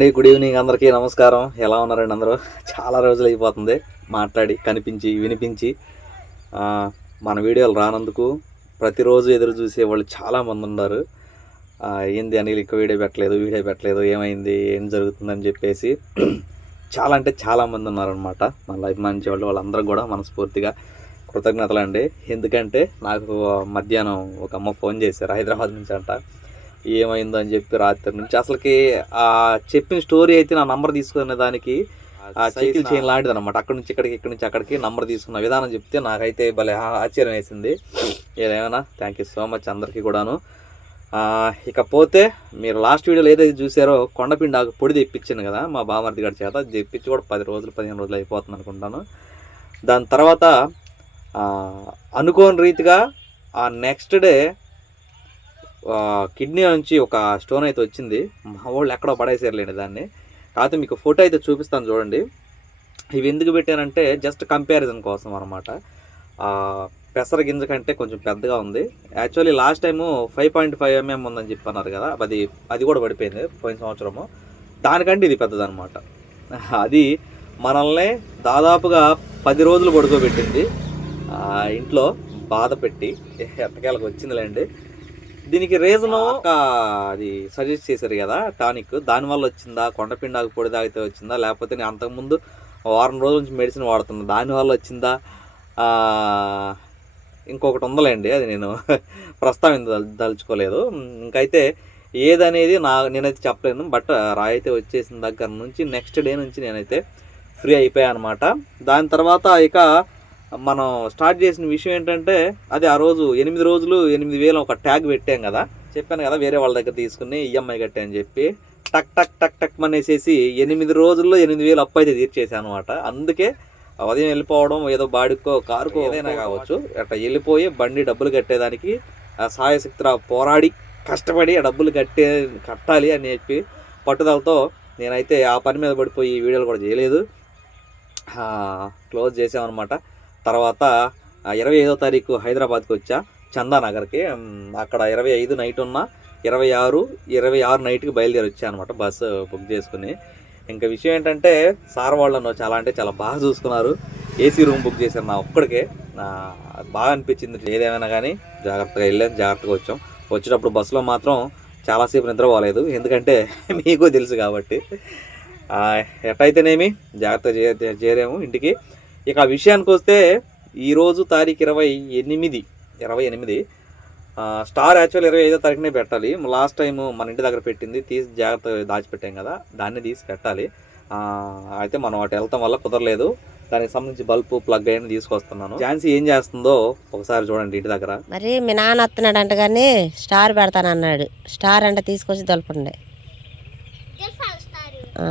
అండి. Good evening అందరికీ నమస్కారం. ఎలా ఉన్నారండి అందరూ? చాలా రోజులు అయిపోతుంది. మాట్లాడి కనిపించి వినిపించి. మన వీడియోలు రానందుకు ప్రతిరోజు ఎదురు చూసే వాళ్ళు చాలామంది ఉన్నారు. ఏంది అనిల్ ఎక్కువ వీడియో పెట్టలేదు వీడియో పెట్టలేదు ఏమైంది ఏం జరుగుతుందని చెప్పేసి చాలా అంటే చాలామంది ఉన్నారనమాట మన అభిమానించే వాళ్ళు వాళ్ళందరూ కూడా మనస్ఫూర్తిగా కృతజ్ఞతలు అండి ఎందుకంటే నాకు మధ్యాహ్నం ఒక అమ్మ ఫోన్ చేశారు హైదరాబాద్ నుంచి అంట. ఏమైందో అని చెప్పి రాత్రి నుంచి. అసలుకి ఆ చెప్పిన స్టోరీ అయితే నా నంబర్ తీసుకునే దానికి ఆ సైకిల్ చైన్ లాంటిది అనమాట అక్కడ నుంచి ఇక్కడికి ఇక్కడ నుంచి అక్కడికి నంబర్ తీసుకున్న విధానం చెప్తే నాకైతే భలే ఆశ్చర్యం వేసింది. ఏదేమైనా థ్యాంక్ యూ సో మచ్ అందరికీ కూడాను. ఇకపోతే మీరు లాస్ట్ వీడియోలో ఏదైతే చూసారో కొండపిండి ఆకు పొడి తెప్పించాను కదా మా బామర్ది గారి చేత తెప్పించి కూడా పది రోజులు పదిహేను రోజులు అయిపోతుంది అనుకుంటాను. దాని తర్వాత అనుకోని రీతిగా ఆ నెక్స్ట్ డే కిడ్నీ నుంచి ఒక స్టోన్ అయితే వచ్చింది. మా వాళ్ళు ఎక్కడో పడేసారులేండి దాన్ని. కాకపోతే మీకు ఫోటో అయితే చూపిస్తాను చూడండి. ఇవి ఎందుకు పెట్టానంటే జస్ట్ కంపారిజన్ కోసం అనమాట పెసర గింజ కంటే కొంచెం పెద్దగా ఉంది. Actually last time five point five mm ఉందని చెప్పి అన్నారు కదా అది అది కూడా పడిపోయింది పోయిన సంవత్సరము. దానికంటే ఇది పెద్దదనమాట అది మనల్ని దాదాపుగా పది రోజులు పడుకోబెట్టింది. ఇంట్లో బాధ పెట్టి ఎట్టకేలకు వచ్చిందిలేండి. దీనికి రీజన్ ఒక అది సజెస్ట్ చేశారు కదా టానిక్. దానివల్ల వచ్చిందా? కొండపిండాకు పొడి తాగితే వచ్చిందా? లేకపోతే నేను అంతకుముందు వారం రోజుల నుంచి మెడిసిన్ వాడుతున్నా. దానివల్ల వచ్చిందా? ఇంకొకటి ఉందలేండి అది నేను ప్రస్తావించ దలుచుకోలేదు. ఇంకైతే ఏదనేది నా నేనైతే చెప్పలేను. బట్ రాయి అయితే వచ్చేసిన దగ్గర నుంచి నెక్స్ట్ డే నుంచి నేనైతే ఫ్రీ అయిపోయాను అనమాట దాని తర్వాత ఇక మనం స్టార్ట్ చేసిన విషయం ఏంటంటే అది ఆ రోజు ఎనిమిది రోజులు ఎనిమిది వేలు ఒక ట్యాగ్ పెట్టాం కదా. చెప్పాను కదా వేరే వాళ్ళ దగ్గర తీసుకుని ఈఎంఐ కట్టా అని చెప్పి టక్ టక్ టక్ టక్ మనేసేసి ఎనిమిది రోజుల్లో ఎనిమిది వేలు అప్పు అయితే తీర్చేసాను అనమాట అందుకే ఉదయం వెళ్ళిపోవడం ఏదో బాడుకో కారుకో ఏదైనా కావచ్చు అట్లా వెళ్ళిపోయి బండి డబ్బులు కట్టేదానికి సాయశక్తిరా పోరాడి కష్టపడి ఆ డబ్బులు కట్టే కట్టాలి అని చెప్పి పట్టుదలతో నేనైతే ఆ పని మీద పడిపోయి వీడియోలు కూడా చేయలేదు. క్లోజ్ చేసామన్నమాట తర్వాత ఇరవై ఐదో తారీఖు హైదరాబాద్కి వచ్చా చందానగర్కి. నగర్కి అక్కడ ఇరవై ఐదు నైట్ ఉన్న ఇరవై ఆరు ఇరవై ఆరు నైట్కి బయలుదేరి వచ్చా అనమాట బస్సు బుక్ చేసుకుని. ఇంకా విషయం ఏంటంటే సార్ వాళ్ళను చాలా అంటే చాలా బాగా చూసుకున్నారు. ఏసీ రూమ్ బుక్ చేశారు నా ఒక్కడికే. బాగా అనిపించింది. ఏదేమైనా కానీ జాగ్రత్తగా వెళ్ళాం జాగ్రత్తగా వచ్చాం. వచ్చేటప్పుడు బస్సులో మాత్రం చాలాసేపు నిద్రపోలేదు ఎందుకంటే మీకు తెలుసు కాబట్టి. ఎట్టయితేనేమి జాగ్రత్త చేరాము ఇంటికి. ఇక ఆ విషయానికి వస్తే ఈరోజు తారీఖు ఇరవై ఎనిమిది ఇరవై ఎనిమిది ఆ, స్టార్ యాక్చువల్ ఇరవై ఐదో తారీఖునే పెట్టాలి. లాస్ట్ టైం మన ఇంటి దగ్గర పెట్టింది తీసి జాగ్రత్త దాచిపెట్టాం కదా దాన్ని తీసి పెట్టాలి. ఆ, అయితే మనం అటు వెళ్తాం వల్ల కుదరలేదు. దానికి సంబంధించి బల్బు ప్లగ్ అయిన తీసుకొస్తున్నాను. ఝాన్సీ ఏం చేస్తుందో ఒకసారి చూడండి ఇంటి దగ్గర. మరి మీ నాన్న వస్తున్నాడు అంట కానీ స్టార్ పెడతానన్నాడు. స్టార్ అంటే తీసుకొచ్చి దొలపండి ఆ.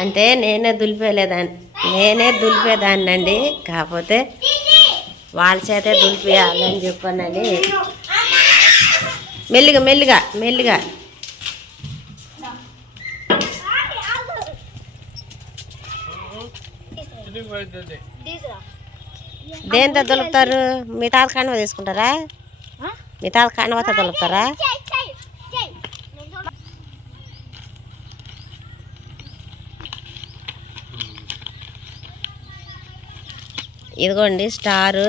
అంటే నేనే దులిపేలేదాన్ని. నేనే దులిపేదాన్ని అండి కాకపోతే వాళ్ళ చేతే దులిపేయాలని చెప్పానని. మెల్లిగా మెల్లిగా మెల్లిగా. దేంతో దులుపుతారు? మీ తాత కాండవ తీసుకుంటారా? మీ తాత కాండవతో దులుపుతారా? ఇదిగోండి స్టారు.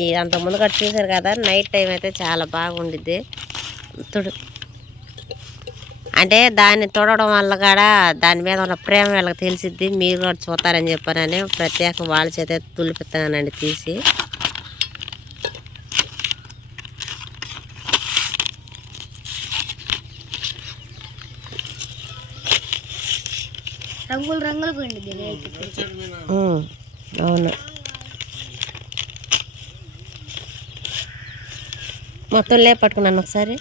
ఈ అంత ముందు కట్ చూసారు కదా నైట్ టైం అయితే చాలా బాగుండిద్ది. తుడు. అంటే దాన్ని తొడవడం వల్ల కూడా దాని మీద ఉన్న ప్రేమ వీళ్ళకి తెలిసిద్ది. మీరు కూడా చూస్తారని చెప్పానని ప్రత్యేక వాళ్ళ చేత తులిపిస్తానండి తీసి. రంగులు రంగులు అవును. మొత్తం లే పట్టుకున్నాను ఒకసారి.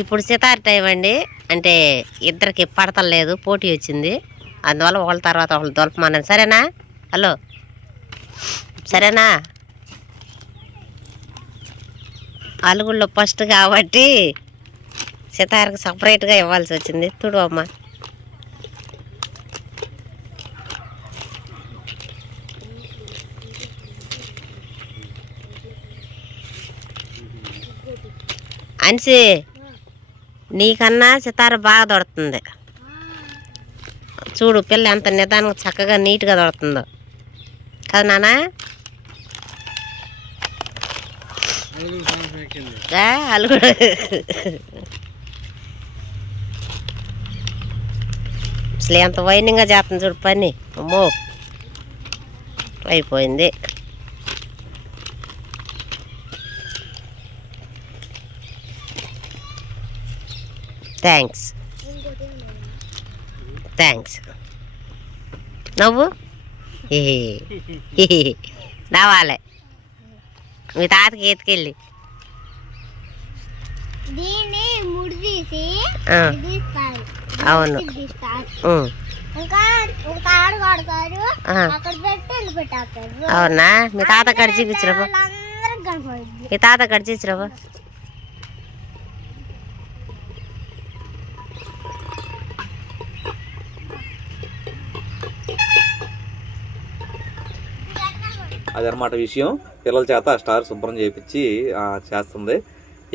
ఇప్పుడు సితార్ టైం అండి. అంటే ఇద్దరికి పడతలేదు పోటీ వచ్చింది. అందువల్ల ఒకళ్ళ తర్వాత ఒకళ్ళు దొలపమన్నాను. సరేనా? హలో. సరేనా? అలుగుల్లో ఫస్ట్ కాబట్టి సితార్కి సపరేట్గా ఇవ్వాల్సి వచ్చింది. తుడు అమ్మ. అనిసి నీకన్నా సితార బాగా దొడుతుంది చూడు పిల్ల ఎంత నిదానంగా చక్కగా నీట్గా దొడుతుందో కదా నానా ఆ, అలుగుడు అసలు ఎంత వైనింగ్గా చేస్తుంది చూడు పని. అమ్మో. అయిపోయింది. థ్యాంక్స్ థ్యాంక్స్ నవ్వు? నవ్వాలి. మీ తాతకి ఎత్తుకెళ్ళి. దీన్ని ముడి తీసి అవును. ఇంకా తాడు కడతారు. అక్కడ పెట్టి అవునా? మీ తాత కడి చూపించరాబు వాళ్ళందరికి కనపడుద్ది మీ తాత కడి చూపించరాబు అదనమాట విషయం. పిల్లల చేత ఆ స్టార్ శుభ్రం చేయించి చేస్తుంది.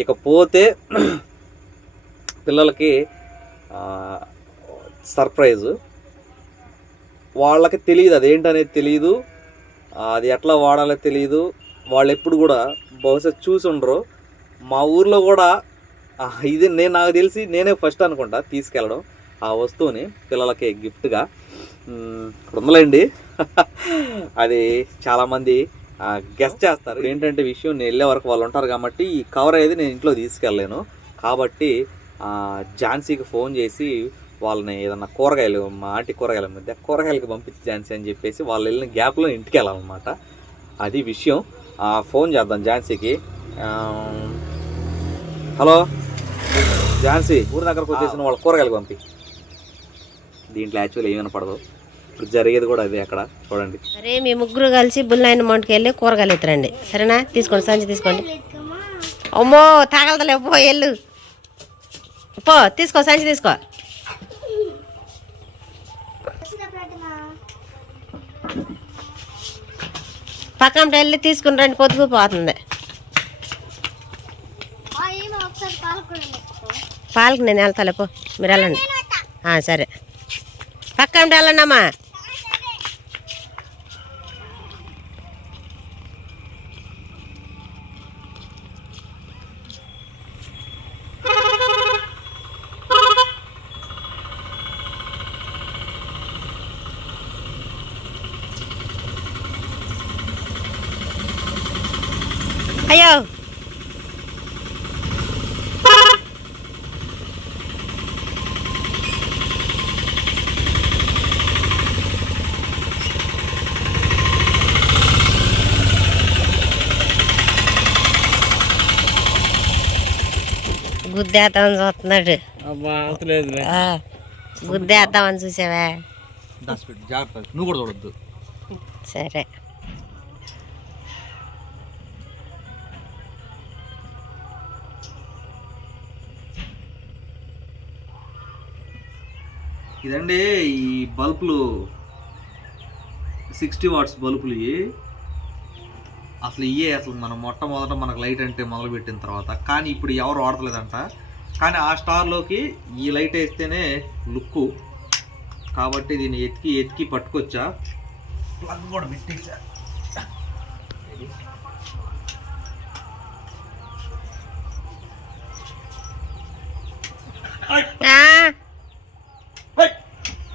ఇకపోతే పిల్లలకి సర్ప్రైజ్. వాళ్ళకి తెలియదు అదేంటనేది తెలియదు అది ఎట్లా వాడాలో తెలియదు వాళ్ళు ఎప్పుడు కూడా బహుశా చూసి ఉండరు. మా ఊర్లో కూడా ఇది నేను నాకు తెలిసి నేనే ఫస్ట్ అనుకుంటా తీసుకెళ్ళడం ఆ వస్తువుని పిల్లలకి గిఫ్ట్గా. ఇక్కడ ఉందలేండి. అది చాలామంది గెస్ట్ చేస్తారు. ఏంటంటే విషయం నేను వెళ్ళే వరకు వాళ్ళు ఉంటారు కాబట్టి ఈ కవర్ అనేది నేను ఇంట్లో తీసుకెళ్ళలేను. కాబట్టి ఝాన్సీకి ఫోన్ చేసి వాళ్ళని ఏదన్నా కూరగాయలు మా ఆంటీ కూరగాయల మధ్య కూరగాయలకి పంపించి ఝాన్సీ అని చెప్పేసి వాళ్ళు వెళ్ళిన గ్యాప్లో ఇంటికి వెళ్ళాలన్నమాట అది విషయం. ఫోన్ చేద్దాం ఝాన్సీకి. హలో? ఝాన్సీ ఊరి దగ్గరకు వచ్చేసిన వాళ్ళ కూరగాయలు పంపి. దీంట్లో యాక్చువల్ ఏమైనా పడదు జరిగేది కూడా అదే అక్కడ చూడండి. సరే మీ ముగ్గురు కలిసి బుల్లైన మౌంట్కి వెళ్ళి కూరగాయలు ఎత్తురండి సరేనా? తీసుకోండి సంచి తీసుకోండి. అమ్మో తాగలదలే పో వెళ్ళు. పో తీసుకో సంచి తీసుకో. పక్కన వెళ్ళి తీసుకుని రండి పొద్దుకు పోతుంది. పాలకు నేను వెళ్తాలే పో మీరు వెళ్ళండి. సరే. పక్కన వెళ్ళండి అమ్మా అయ్యో. గుద్దేద్దామని చూస్తున్నాడు. గుద్దేద్దామని చూసావా? నువ్వు కూడా చూడొద్దు. సరే. ఇదండి ఈ బల్బులు సిక్స్టీ వాట్స్ బల్బులు ఇవి. అసలు ఇయే అసలు మనం మొట్టమొదట మనకు లైట్ అంటే మొదలుపెట్టిన తర్వాత. కానీ ఇప్పుడు ఎవరు వాడతలేదంట. కానీ ఆ స్టార్లోకి ఈ లైట్ వేస్తేనే లుక్కు. కాబట్టి దీన్ని ఎతికి ఎతికి పట్టుకొచ్చా. ప్లగ్ కూడా పెట్టేసా. ఆ,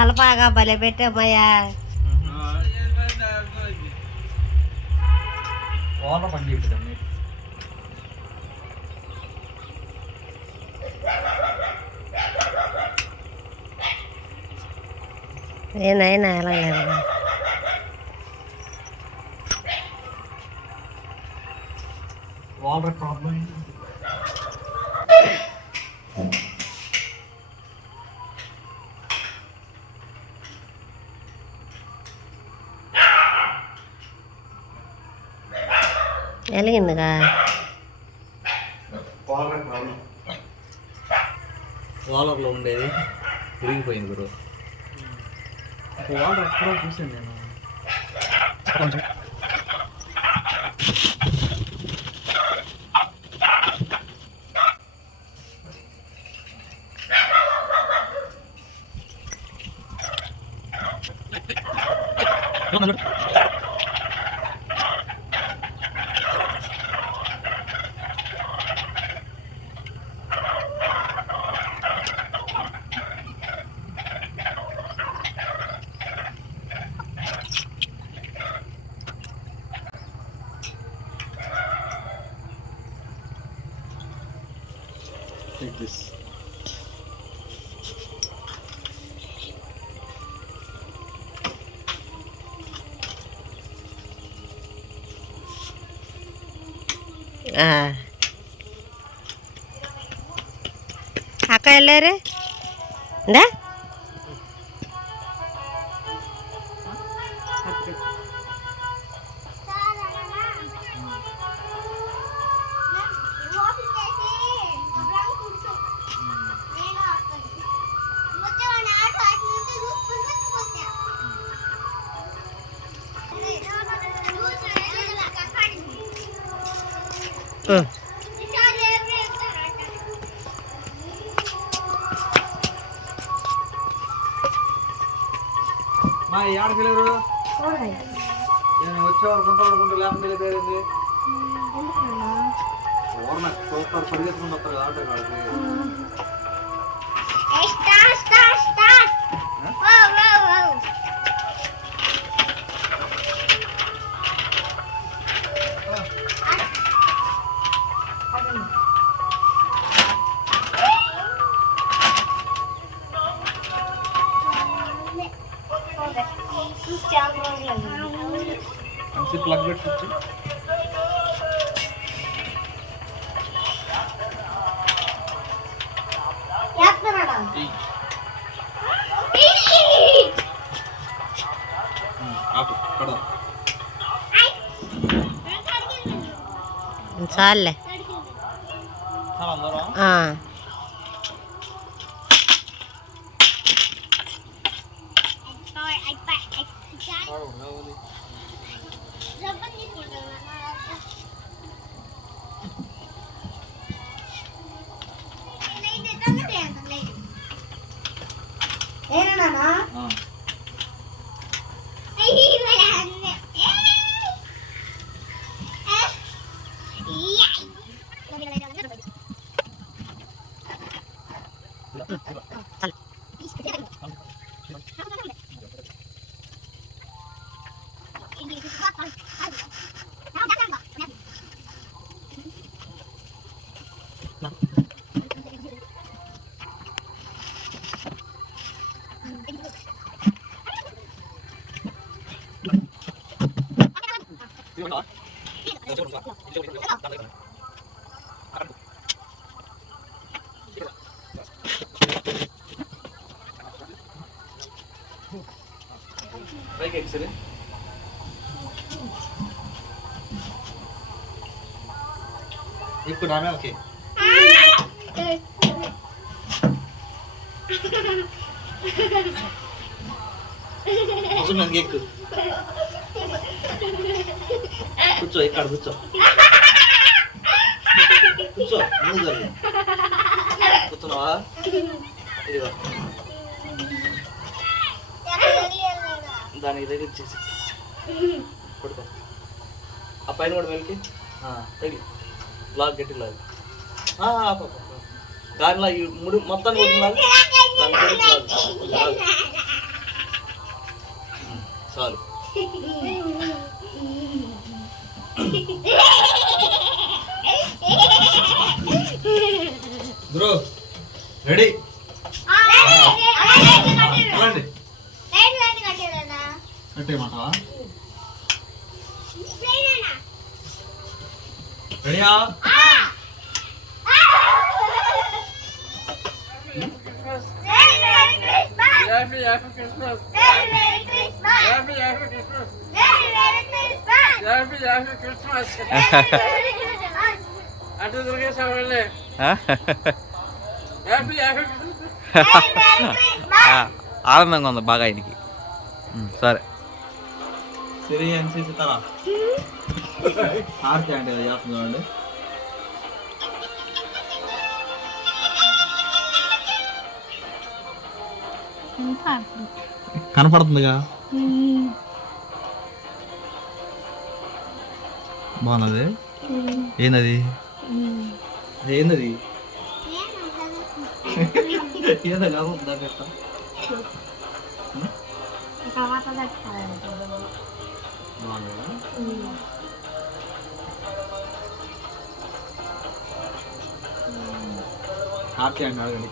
తలపాగా భలే పెట్టామయ్యా. ఓనర్ పని చేయట్లేదండి నేనైనా వెళ్ళలేదు ఓనర్ వెలిగిందిగా వాలర్లో ఉండేది. విరిగిపోయింది గురు వాలర్ ఎక్కడో చూసాను నేను. ఆ. అక్క వెళ్ళారు మా ఏడకి లేరు నేను వచ్చేవారు గుంట పడుకుంటూ లేకుండా పేరేంది ఎవరు నాకు చూస్తారు చాలులే చాలా 빨개 엑셀은? 입고 나면 오케이. 아! 웃으면 개그. కూర్చో ఇక్కడ కూర్చో. కూర్చో ముందు కూర్చున్నావా? ఇదిగో. దానికి దగ్గర ఇచ్చేసి. పడుకో. ఆ పైన కూడా వెళ్ళి తగిలి. లాగ్ గట్టి లాగ్ ఆ, దానిలో ఈ ముడి మొత్తం కొడుతున్నారు చాలు. బ్రో రెడీ రండి కట్టేయమంటావా రెడీయా very Christmas! Very Christmas! ఆనందంగా ఉంది బాగా ఆయనకి సరే. సరే అంటే చేస్తుంది చూడండి కనపడుతుందిగా. బాగున్నది ఏందది ఏందది ఏదో కాదు దాని యొక్క. బాగున్నదా? హారతి అంటే అడగండి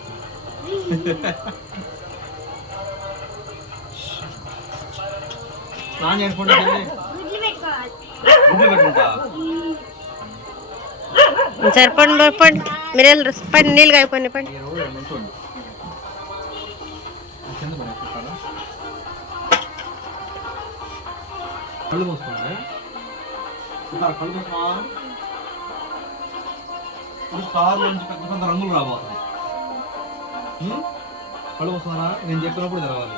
స్నానం చేసుకుంటే సరిపండి పండి. మీరు వెళ్ళి పండి నీళ్ళు అయిపోయింది పండి? కళ్ళు మూసుకోండి. కళ్ళు మూసుకో ఇప్పుడు నుంచి పెద్ద పెద్ద రంగులు ఉం? కళ్ళు మూసుకున్నారా నేను చెప్పినప్పుడు తెరవాలి.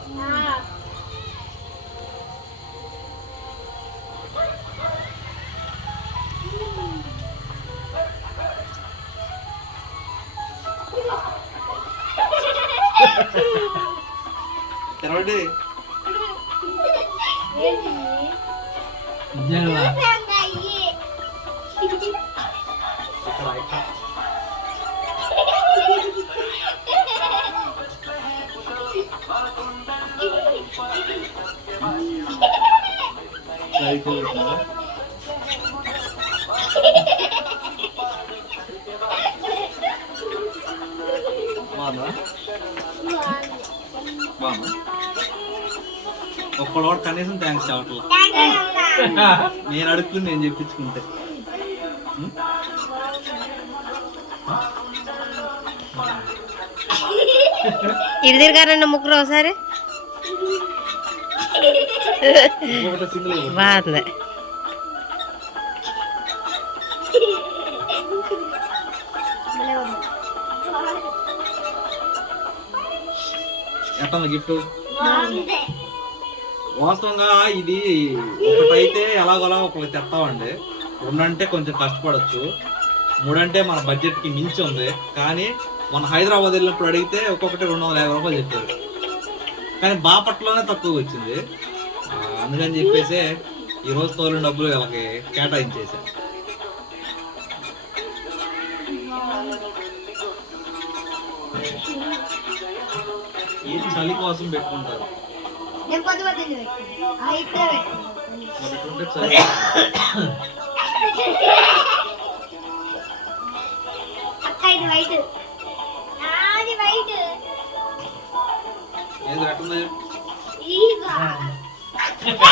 సైకిల్ పెట్టారా? బాగుందా బాగుందా ఒక్కడు కనీసం థ్యాంక్స్ చెప్పట్లా నేను అడుక్కుని నేను చెప్పించుకుంటే ఉం? ముగ్గురు ఒకసారి బాగుంది ఎట్లా గిఫ్ట్? వాస్తవంగా ఇది ఒకటైతే ఎలాగోలా ఒకటి తెస్తామండి. రెండంటే కొంచెం కష్టపడచ్చు. మూడంటే మన బడ్జెట్కి మించి ఉంది. కానీ మన హైదరాబాద్ వెళ్ళినప్పుడు అడిగితే ఒక్కొక్కటి రెండు వందల యాభై రూపాయలు చెప్పారు. కానీ బాపట్లోనే తక్కువ వచ్చింది. అందుకని చెప్పేసి ఈ రోజు తోలిన డబ్బులు వీళ్ళకి కేటాయించేసాం. ఇది చలి కోసం పెట్టుకుంటారు? ఏది ఎట్టుంది ఈగా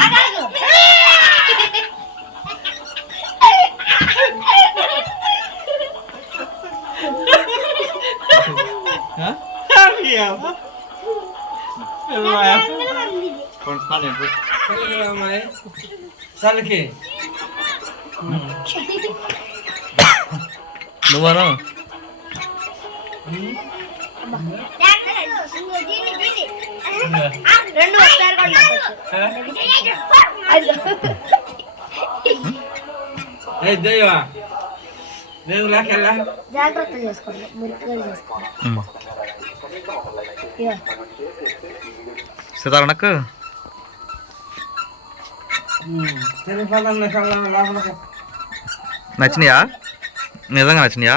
ఆగాగు. ఆ? రంగులు ఉంది ఇది. కొంచెం స్నానం చేయండి. రెండు లేకెళ్ళా? జాగ్రత్త చేసుకోండి మురికిగా చేసుకోండి. లోపలికి? నచ్చినాయా? నిజంగా నచ్చినాయా?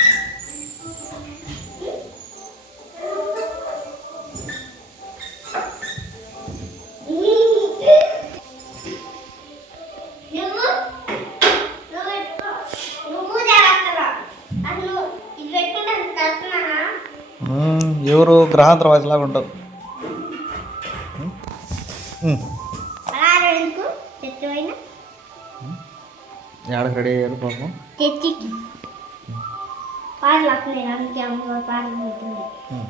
గ్రహాంతరవాసిలాగా ఉంటావు ఏడకి రెడీ అయ్యారు పాపం? తెచ్చి పాటలు వస్తున్నాయి అందుకే అమ్మ పాటలు పెడుతుంది ఉమ్.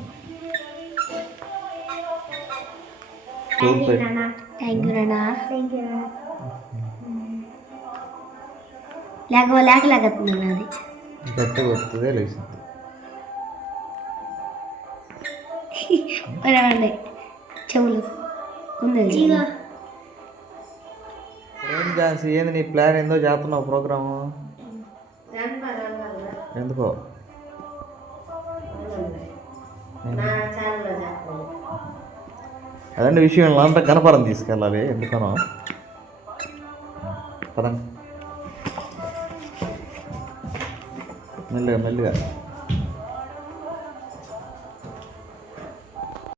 థ్యాంక్ యూ నాన్న థ్యాంక్ యూ నాన్న థ్యాంక్ యూ నాన్న లేక లేక లేకపోతుంది అది గట్టిగా వస్తుంది లేచింది. రండి. చెవులు. ఉంది ఏం చేసి ఏంది నీ ప్లాన్? ఏందో చేస్తున్నావు ప్రోగ్రాము? ఎందుకో? అదండి విషయం అంతా గణపరం తీసుకెళ్ళాలి. ఎందుకనో? పదండి. మెల్లిగా మెల్లిగా.